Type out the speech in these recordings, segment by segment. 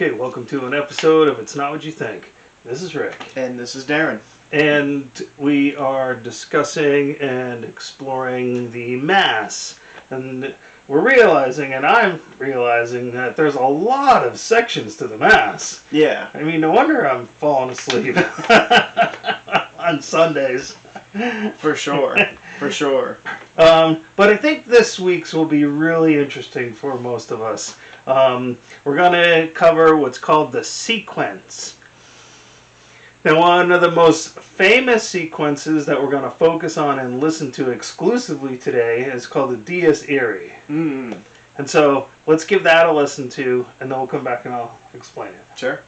Okay, welcome to an episode of It's Not What You Think. This is Rick. And this is Darren. And we are discussing and exploring the Mass. And we're realizing, and I'm realizing, that there's a lot of sections to the Mass. Yeah. I mean, no wonder I'm falling asleep on Sundays. For sure. For sure. But I think this week's will be really interesting for most of us. We're going to cover what's called the sequence. Now, one of the most famous sequences that we're going to focus on and listen to exclusively today is called the Dies Irae. Mm. And so, let's give that a listen to, and then we'll come back and I'll explain it. Sure.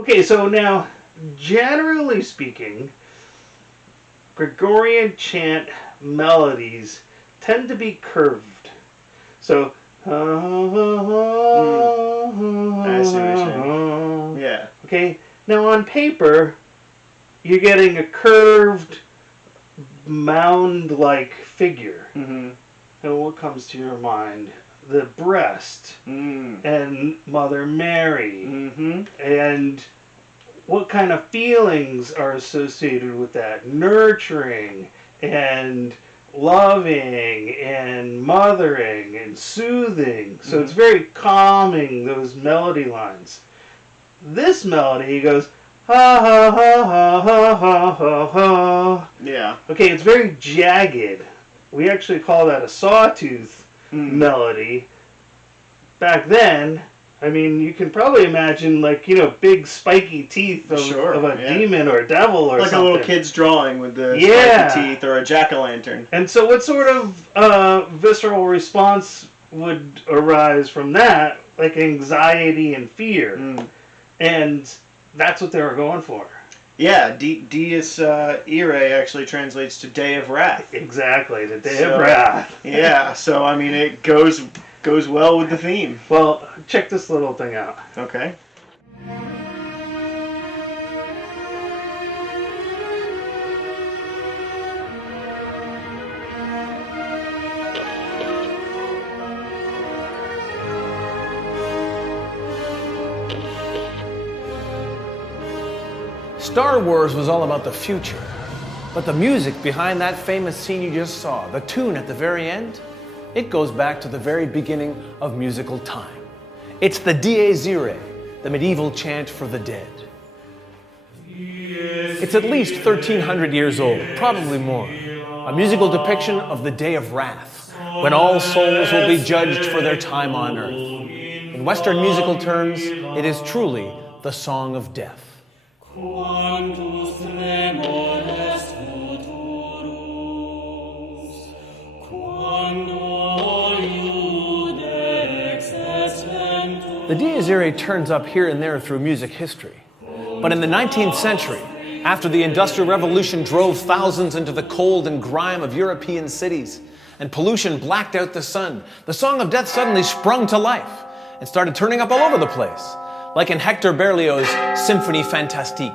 Okay, so now, generally speaking, Gregorian chant melodies tend to be curved. So, I see what you're saying. Yeah. Okay, now on paper, you're getting a curved, mound-like figure. Mm-hmm. And what comes to your mind? The breast and Mother Mary. Mm-hmm. And what kind of feelings are associated with that? Nurturing and loving and mothering and soothing. So it's very calming, those melody lines. This melody goes ha ha ha ha ha ha ha ha. Yeah. Okay, it's very jagged. We actually call that a sawtooth melody. Back then, I mean, you can probably imagine, like, you know, big spiky teeth of a demon or devil or like something. Like a little kid's drawing with the spiky teeth or a jack-o'-lantern. And so what sort of visceral response would arise from that? Like anxiety and fear. And that's what they were going for. Yeah, Dies Irae actually translates to Day of Wrath. Exactly, the Day of Wrath. Yeah, so I mean it goes well with the theme. Well, check this little thing out. Okay. Star Wars was all about the future, but the music behind that famous scene you just saw, the tune at the very end, it goes back to the very beginning of musical time. It's the Dies Irae, the medieval chant for the dead. It's at least 1,300 years old, probably more. A musical depiction of the Day of Wrath, when all souls will be judged for their time on earth. In Western musical terms, it is truly the Song of Death. Quantus tremor est futurus, quando iudex est ventus. The Dies Irae turns up here and there through music history. But in the 19th century, after the Industrial Revolution drove thousands into the cold and grime of European cities, and pollution blacked out the sun, the Song of Death suddenly sprung to life and started turning up all over the place, like in Hector Berlioz's Symphonie Fantastique.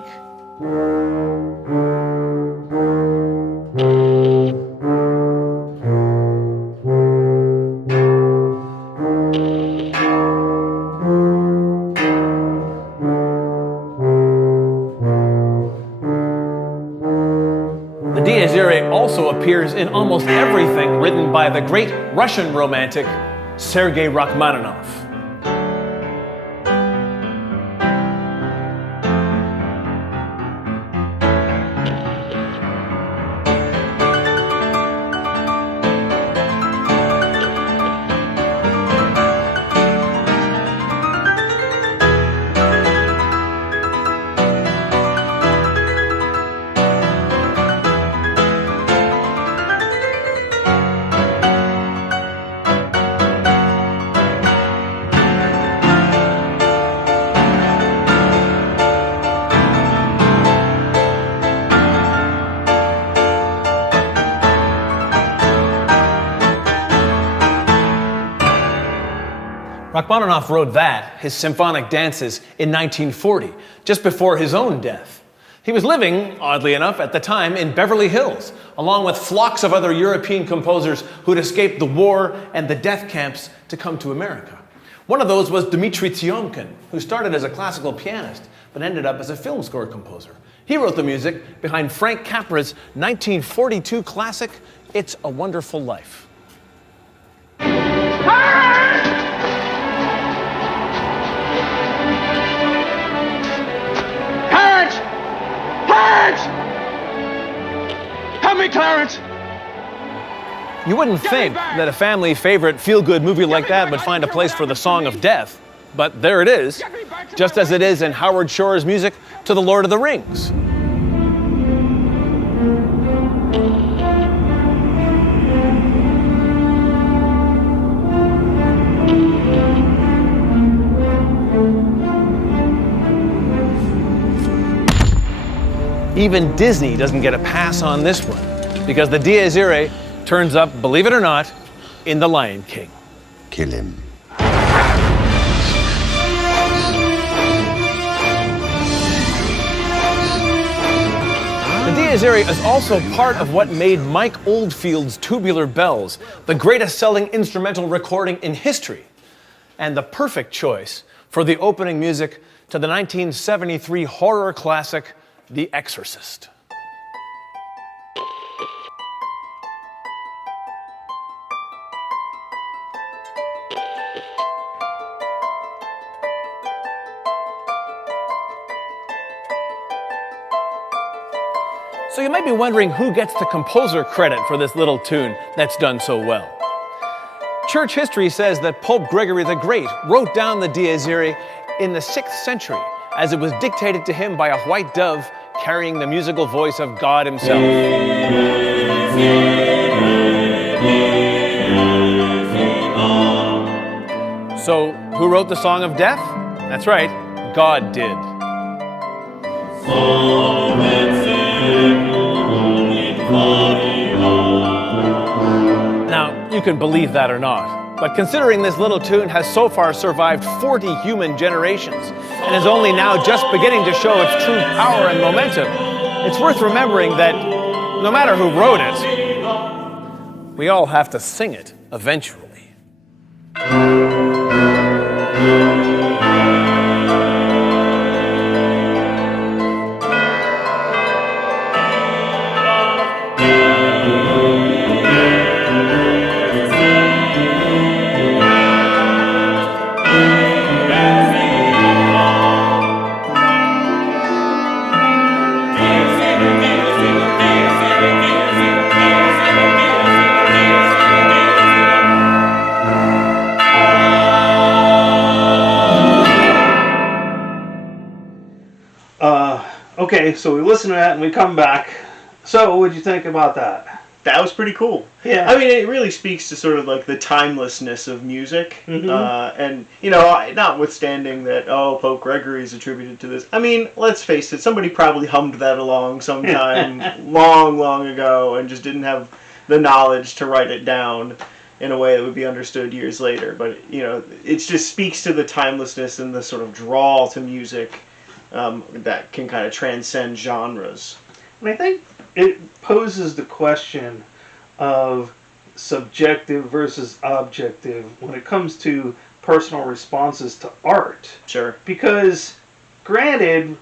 The Dies Irae also appears in almost everything written by the great Russian romantic Sergei Rachmaninoff. Rachmaninoff wrote that, his symphonic dances, in 1940, just before his own death. He was living, oddly enough, at the time in Beverly Hills, along with flocks of other European composers who'd escaped the war and the death camps to come to America. One of those was Dmitri Tiomkin, who started as a classical pianist, but ended up as a film score composer. He wrote the music behind Frank Capra's 1942 classic, It's a Wonderful Life. Help me, Clarence! You wouldn't think that a family favorite feel-good movie like that would find a place for the Song of Death, but there it is, just as it is in Howard Shore's music to The Lord of the Rings. even Disney doesn't get a pass on this one, because the Dies Irae turns up, believe it or not, in The Lion King. Kill him. The Dies Irae is also part of what made Mike Oldfield's Tubular Bells the greatest selling instrumental recording in history, and the perfect choice for the opening music to the 1973 horror classic, The Exorcist. So you might be wondering who gets the composer credit for this little tune that's done so well. Church history says that Pope Gregory the Great wrote down the Dies Irae in the 6th century as it was dictated to him by a white dove carrying the musical voice of God himself. So, who wrote the Song of Death? That's right, God did. Now, you can believe that or not, but considering this little tune has so far survived 40 human generations and is only now just beginning to show its true power and momentum, it's worth remembering that no matter who wrote it, we all have to sing it eventually. Okay, so we listen to that and we come back. So, what'd you think about that? That was pretty cool. Yeah. I mean, it really speaks to sort of like the timelessness of music. And, you know, notwithstanding that, Pope Gregory is attributed to this. I mean, let's face it, somebody probably hummed that along sometime long, long ago and just didn't have the knowledge to write it down in a way that would be understood years later. But, you know, it just speaks to the timelessness and the sort of drawl to music that can kind of transcend genres. And I think it poses the question of subjective versus objective when it comes to personal responses to art. Sure. Because, granted,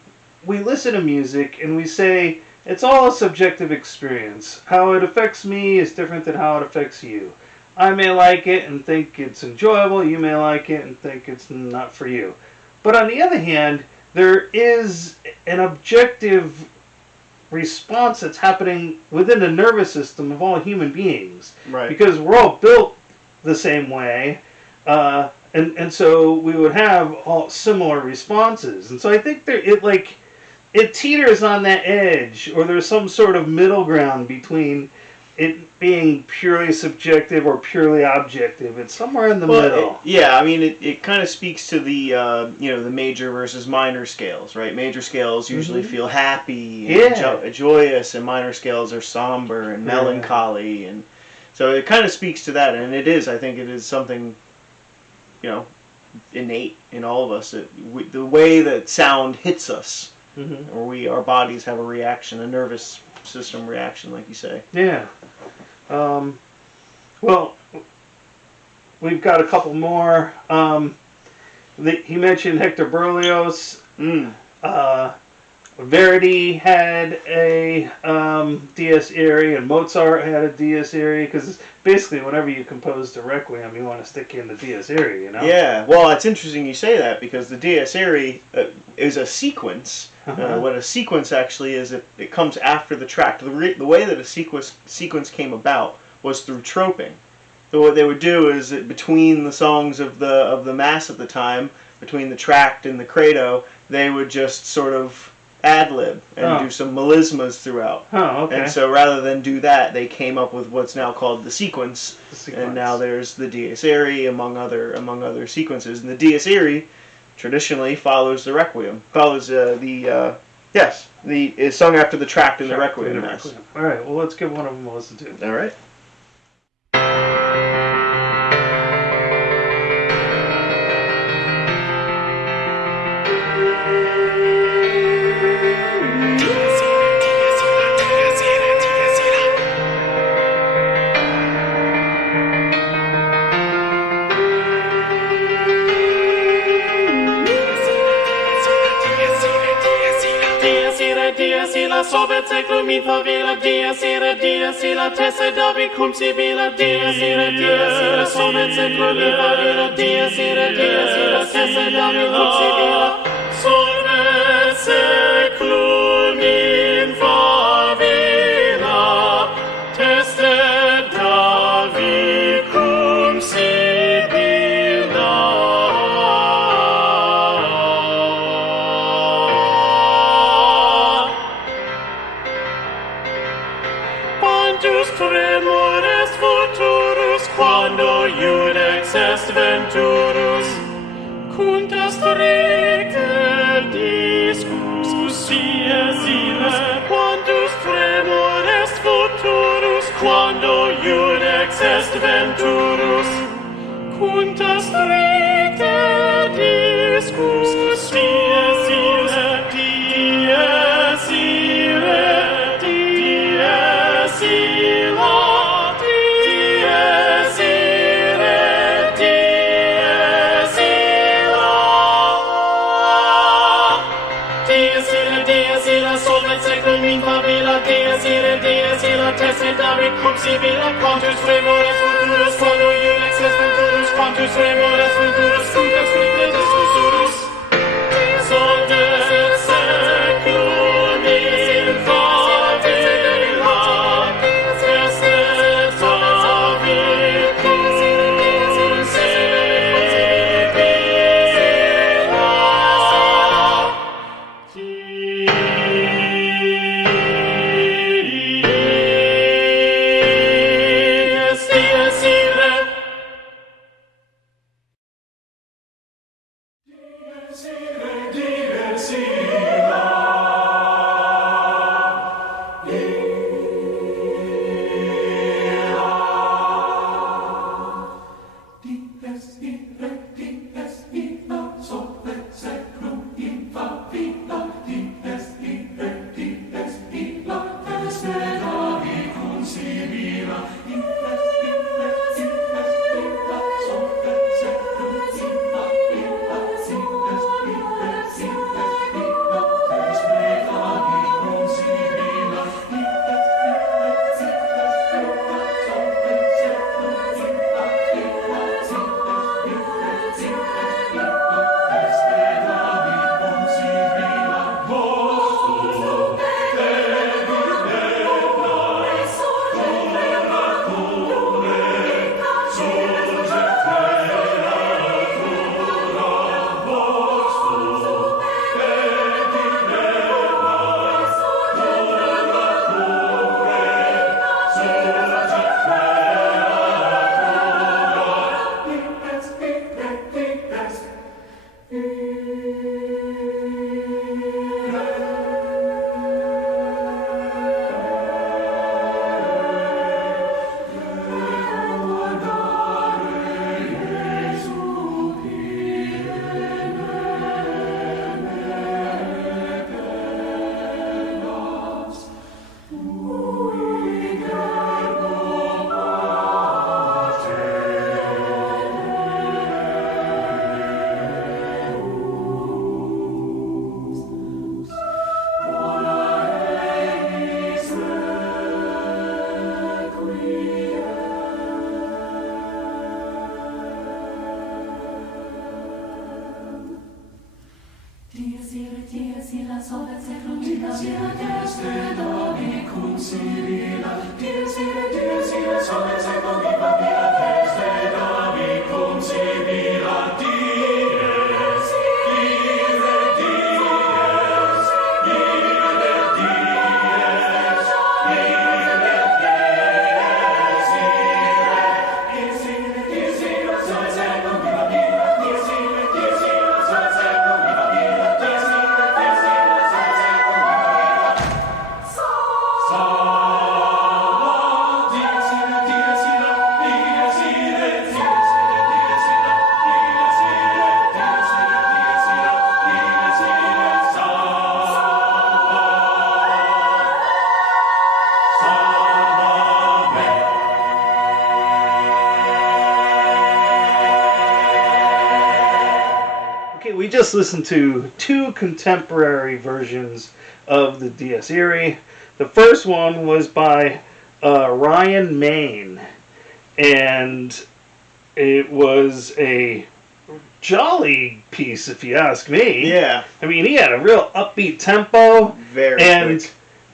we listen to music and we say it's all a subjective experience. How it affects me is different than how it affects you. I may like it and think it's enjoyable. You may like it and think it's not for you. But on the other hand, there is an objective response that's happening within the nervous system of all human beings. Right. Because we're all built the same way, and so we would have all similar responses. And so I think it teeters on that edge, or there's some sort of middle ground between it being purely subjective or purely objective. It's somewhere in the middle. I mean, it kind of speaks to the the major versus minor scales, right? Major scales usually feel happy and joyous, and minor scales are somber and melancholy, and so it kind of speaks to that. And I think it is something, innate in all of us. The way that sound hits us, or our bodies have a reaction, a nervous system reaction, like you say. Yeah. Well, we've got a couple more. He mentioned Hector Berlioz. Verdi had a Dies Irae, and Mozart had a Dies Irae, because basically whenever you compose the Requiem, you want to stick in the Dies Irae, Yeah, well, it's interesting you say that, because the Dies Irae is a sequence. What a sequence actually is, it comes after the tract. The way that a sequence came about was through troping. So what they would do is that between the songs of the Mass at the time, between the tract and the credo, they would just sort of ad-lib and do some melismas throughout. Oh, okay. And so rather than do that, they came up with what's now called the sequence. And now there's the Dies Irae among other sequences. And the Dies Irae traditionally follows the Requiem, follows the Yes, is sung after the tract in the Requiem Mass. All right, well, let's give one of them a listen to. All right. Sovet seclum in favela, dies ira, tesse David cum sibila, dies ira, sovet seclum in favela, dies ira, tesse David cum sibila, sovet seclum in favela, tesse David cum sibila. Tremores futurus quando iudex est venturus cuntas recte discussie sine quantus tremores futurus quando iudex est venturus cuntas recte discussie sine dies irae tesse David cum sibila, quantus tremores futurus, quando iudex est venturus, quantus tremores futurus, cuntas recte discussurus, solet seclum in favela, tesse David cum just listened to two contemporary versions of the Dies Irae. The first one was by Ryan Main, and it was a jolly piece, if you ask me. Yeah. I mean, he had a real upbeat tempo. Very and quick.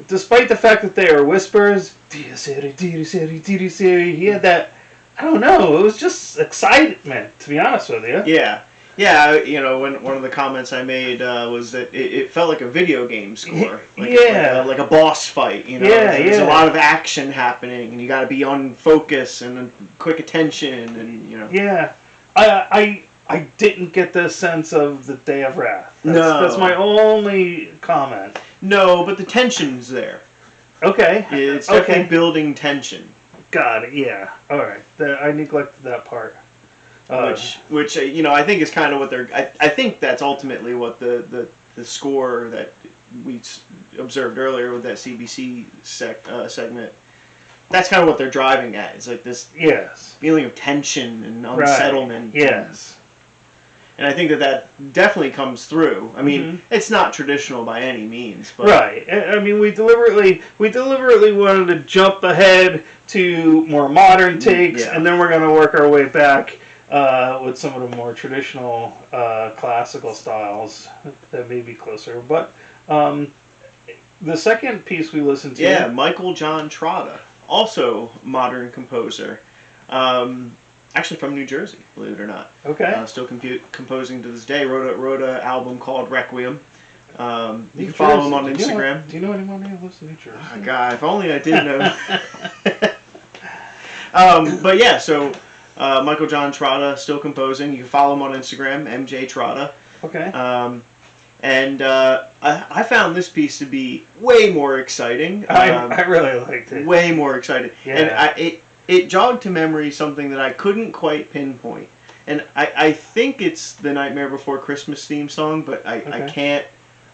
Despite the fact that they are whispers, Dies Irae, Dies Irae, Dies Irae, he had that, I don't know, it was just excitement, to be honest with you. Yeah. Yeah, you know, when one of the comments I made was that it felt like a video game score. Like a boss fight, you know. Yeah, There's a lot of action happening, and you got to be on focus and quick attention, and, you know. Yeah. I didn't get the sense of the Day of Wrath. That's my only comment. No, but the tension's there. Okay. It's definitely building tension. Got it, yeah. Alright. I neglected that part. Which you know, I think is kind of what they're. I think that's ultimately what the score that we observed earlier with that CBC segment. That's kind of what they're driving at. It's like this feeling of tension and unsettlement. Right. Yes. And I think that definitely comes through. I mean, it's not traditional by any means, but right. I mean, we deliberately wanted to jump ahead to more modern takes, and then we're going to work our way back with some of the more traditional classical styles that may be closer. But the second piece we listened to... Yeah, Michael John Trotta, also modern composer. Actually from New Jersey, believe it or not. Okay. Still composing to this day. Wrote an album called Requiem. You can follow follow him on Instagram. Do you know anyone who lives in New Jersey? Oh, God, if only I did know. But yeah, so Michael John Trotta, still composing. You can follow him on Instagram, MJ Trotta. Okay. And I found this piece to be way more exciting. I really liked it. Way more exciting. Yeah. And it jogged to memory something that I couldn't quite pinpoint. And I think it's the Nightmare Before Christmas theme song, but I can't.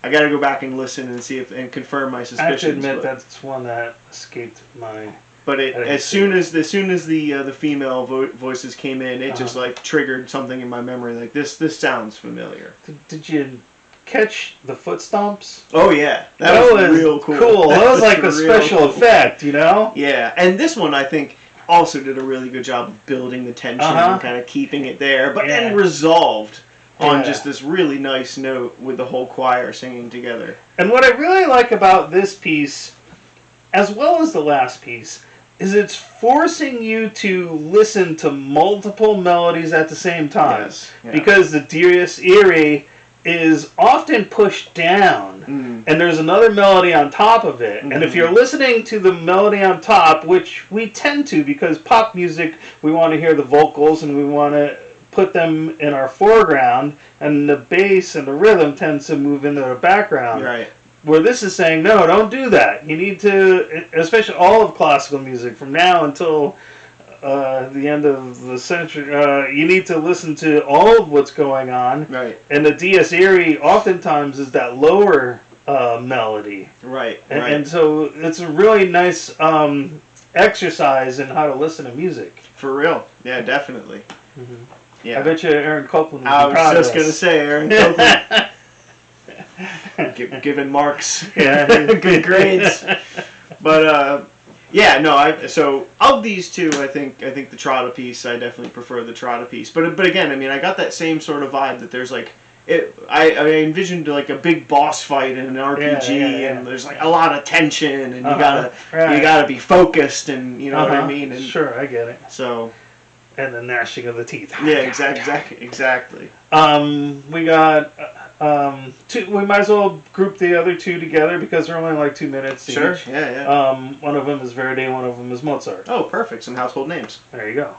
I got to go back and listen and see if and confirm my suspicions. I have to admit that's one that escaped my. But as soon as the female voices came in, it just like triggered something in my memory. Like this sounds familiar. Did you catch the foot stomps? Oh yeah, that was real cool. That was like a special effect, you know? Yeah, and this one I think also did a really good job of building the tension and kind of keeping it there, but then resolved on just this really nice note with the whole choir singing together. And what I really like about this piece, as well as the last piece, is it's forcing you to listen to multiple melodies at the same time. Yes. Yeah. Because the Dies Irae is often pushed down, and there's another melody on top of it. And if you're listening to the melody on top, which we tend to, because pop music, we want to hear the vocals and we want to put them in our foreground, and the bass and the rhythm tends to move into the background. Right. Where this is saying, no, don't do that. You need to, especially all of classical music, from now until the end of the century, you need to listen to all of what's going on. Right. And the Dies Irae oftentimes is that lower melody. Right. And so it's a really nice exercise in how to listen to music. For real. Yeah, definitely. Yeah. I bet you Aaron Copeland would I be proud was just of going to us. say, Aaron Copeland. Giving marks. Yeah. Good grades. But, yeah, no. So of these two, I think the Trotta piece. I definitely prefer the Trotta piece. But again, I mean, I got that same sort of vibe that there's like I envisioned like a big boss fight in an RPG, and there's like a lot of tension, and you gotta be focused, and you know what I mean. And sure, I get it. So. And the gnashing of the teeth. Yeah, exactly. We got two. We might as well group the other two together because they're only like 2 minutes each. Sure. Yeah. One of them is Verdi, one of them is Mozart. Oh, perfect. Some household names. There you go.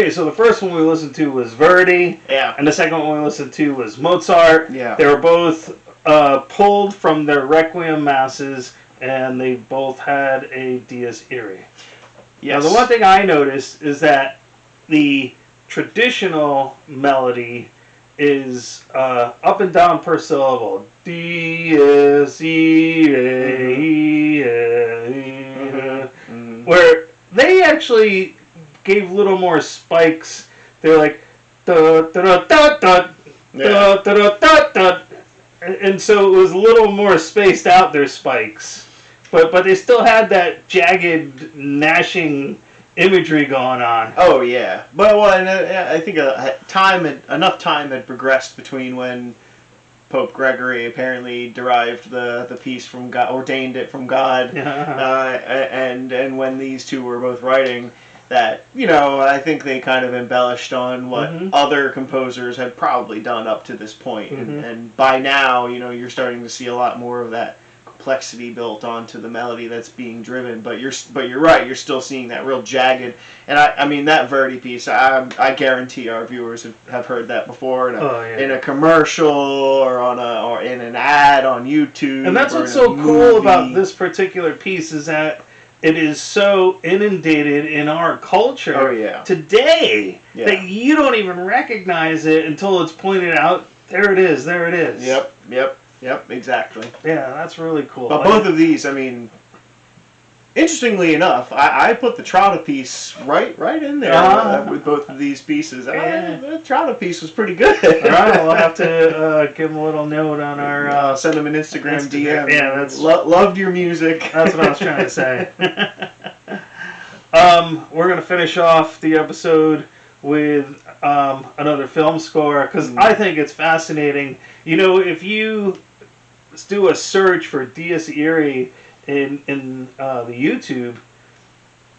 Okay, so the first one we listened to was Verdi. Yeah. And the second one we listened to was Mozart. Yeah. They were both pulled from their Requiem masses, and they both had a Dies Irae. Yes. Now, the one thing I noticed is that the traditional melody is up and down per syllable. Dies Irae. Where they actually gave a little more spikes. They're like da da da da da da da da da, and so it was a little more spaced out, their spikes, but they still had that jagged gnashing imagery going on. Oh yeah, but and I think enough time had progressed between when Pope Gregory apparently derived the piece from God, ordained it from God, and when these two were both writing, that I think they kind of embellished on what other composers had probably done up to this point, and by now you're starting to see a lot more of that complexity built onto the melody that's being driven. But you're right, you're still seeing that real jagged. And I mean that Verdi piece, I guarantee our viewers have heard that before in a commercial or in an ad on YouTube. And that's what's so cool about this particular piece, is that it is so inundated in our culture today that you don't even recognize it until it's pointed out. There it is. There it is. Yep, exactly. Yeah, that's really cool. But both of these, I mean, interestingly enough, I put the Trotta piece right in there with both of these pieces. The Trotta piece was pretty good. All right, we'll have to give them a little note on our... send them an Instagram DM. Yeah, that's... loved your music. That's what I was trying to say. We're going to finish off the episode with another film score, because I think it's fascinating. If you do a search for Dies Irae in the YouTube,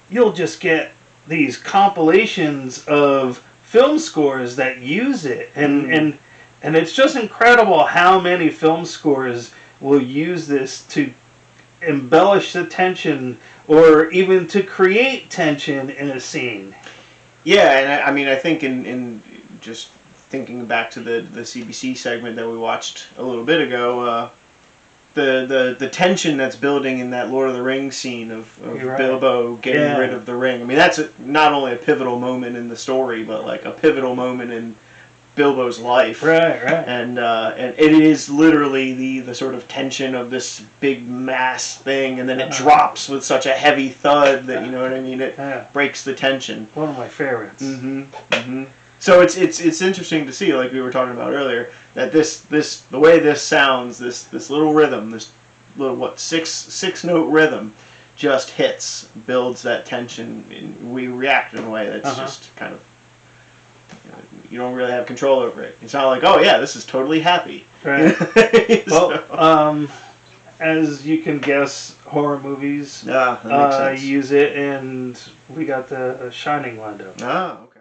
you'll just get these compilations of film scores that use it, and it's just incredible how many film scores will use this to embellish the tension or even to create tension in a scene. Yeah, and I mean, I think in just thinking back to the CBC segment that we watched a little bit ago, the tension that's building in that Lord of the Rings scene of Bilbo getting rid of the ring. I mean, that's not only a pivotal moment in the story, but like a pivotal moment in Bilbo's life. Right. And it is literally the sort of tension of this big mass thing, and then it drops with such a heavy thud that, you know what I mean, it breaks the tension. One of my favorites. So it's interesting to see, like we were talking about earlier, that the way this sounds, this little rhythm, this little six note rhythm, just builds that tension, and we react in a way that's just kind of, you don't really have control over it. It's not like, oh yeah, this is totally happy. Right. Well, as you can guess, horror movies that makes sense. use it, and we got the Shining lined up. Okay.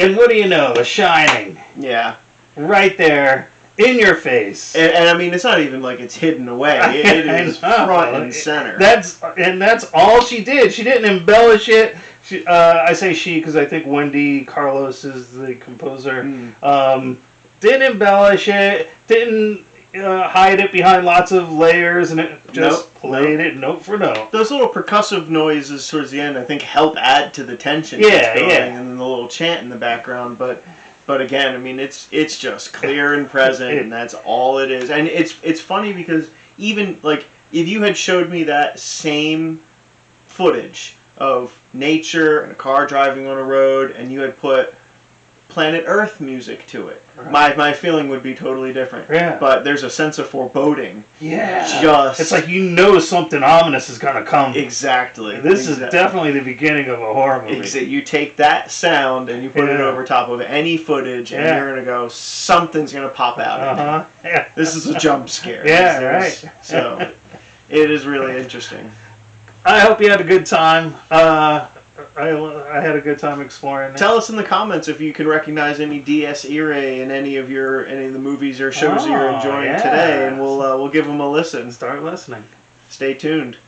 And what do you know? The Shining. Yeah. Right there. In your face. And I mean, it's not even like it's hidden away. It is front and center. That's all she did. She didn't embellish it. I say she because I think Wendy Carlos is the composer. Didn't embellish it. Didn't hide it behind lots of layers, and it just played it note for note. Those little percussive noises towards the end, I think, help add to the tension. Yeah. And the little chant in the background, but again, I mean, it's just clear and present, and that's all it is. And it's funny because even like if you had showed me that same footage of nature and a car driving on a road, and you had put Planet Earth music to it, my feeling would be totally different. Yeah. But there's a sense of foreboding. Yeah. It's like you know something ominous is gonna come. Exactly. This is definitely the beginning of a horror movie. You take that sound and you put it over top of any footage, and you're gonna go, something's gonna pop out. Yeah. This is a jump scare. Yeah. Right. So it is really interesting. I hope you had a good time. I had a good time exploring it. Tell us in the comments if you can recognize any DS irae in any of the movies or shows that you're enjoying today, and we'll give them a listen. Start listening. Stay tuned.